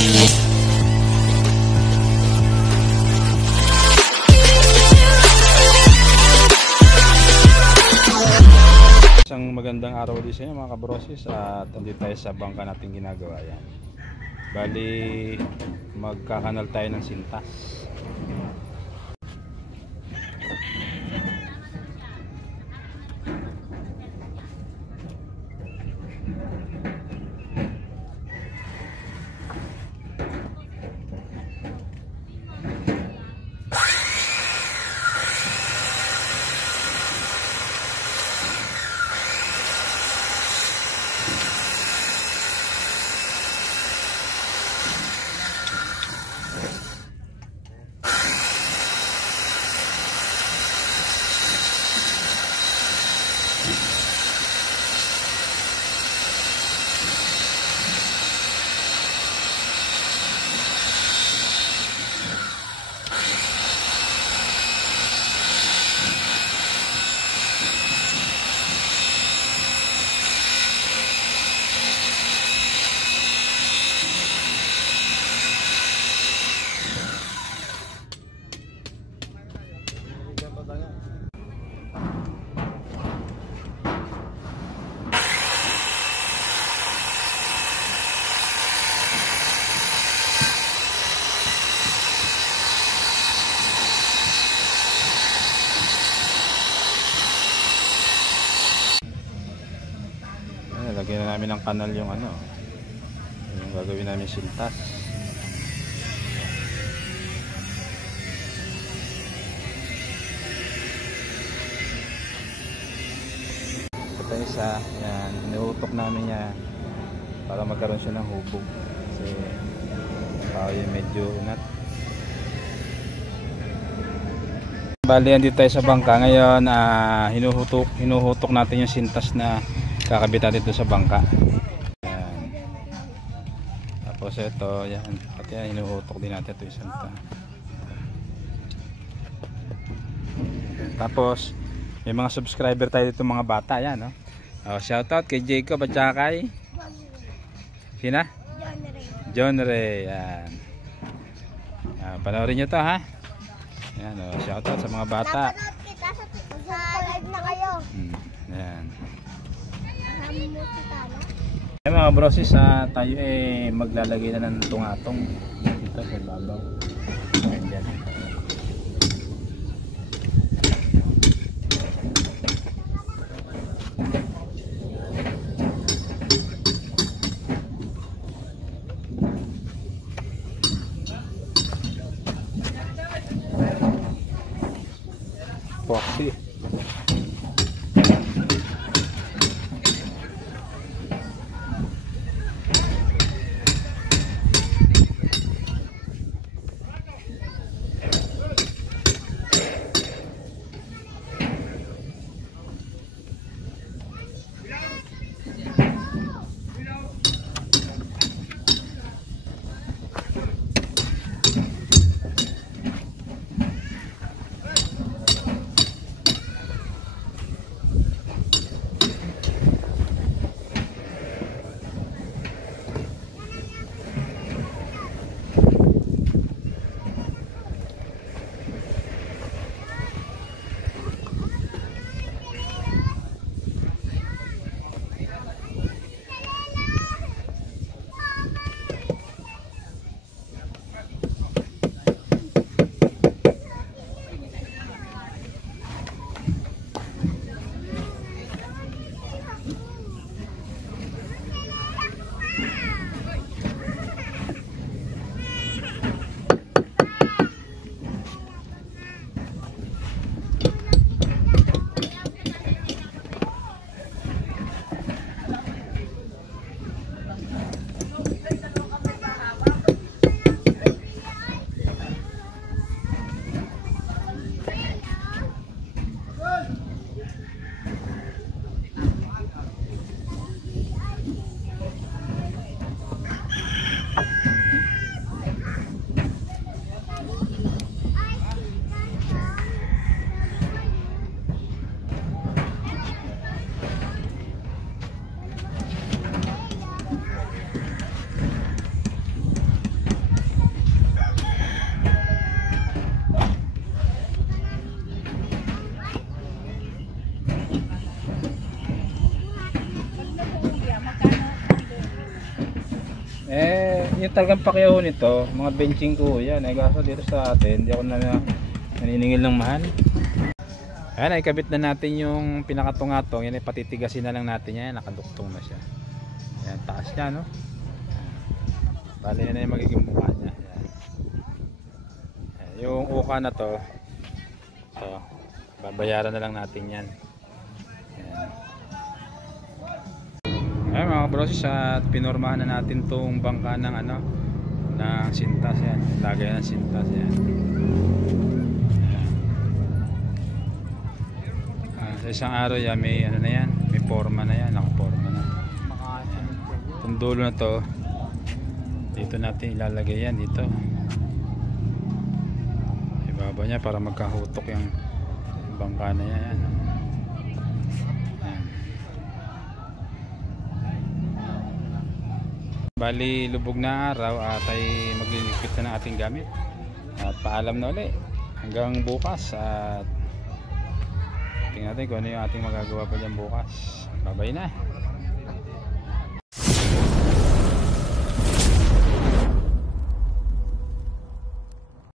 Isang magandang araw din sa inyo mga kabrosis, at andito tayo sa bangka natin ginagawa. Yan, bali magkakanal tayo ng sintas. Lagyan na namin ng kanal yung yung gagawin namin sintas. Ito isa, yan, inuutok namin yan para magkaroon siya ng hubog kasi yung medyo unat. Bali, andito tayo sa bangka ngayon. Hinuhutok natin yung sintas na kakabit natin sa bangka. Ayan. Tapos ito, yan, pati yan, hinuhutok din natin ito isang ito. Tapos may mga subscriber tayo dito, mga bata, yan, no? Shoutout kay Jacob at saka kay sina? John Ray. Yan. Panoorin nyo to, ha? Yan, shoutout sa mga bata. Live na kayo. Yan. Ay mga brosis, tayo maglalagay na ng tungatong dito sa babaw. Ayan dyan. Foxy. Yung talagang pakyaw nito, mga benching ko yan. Kaso dito sa atin, hindi ako naniningil ng mahal. Ayan, ikabit na natin yung pinakatungatong. Yan ay patitigasin na lang natin yan. Nakaduktong na siya. Ayan, taas niya, no? Bali na yung magiging mukha niya. Ayan. Ayan, yung uka na to, babayaran na lang natin yan. Ayan. Ayan mga kabrosis, at pinormahan na natin tong bangka ng ng sintas. Yan, lagay ng sintas yan. Sa isang araw yan may na yan, may forma na yan, nakaporma na. Itong dulo na to, dito natin ilalagay yan, dito ibaba niya para magkahutok yung bangka na yan. Ayan. Bali lubog na araw at ay magliligpit na ng ating gamit at paalam na ulit hanggang bukas, at tingnan natin kung ano yung ating magagawa pa dyan bukas. Bye bye na.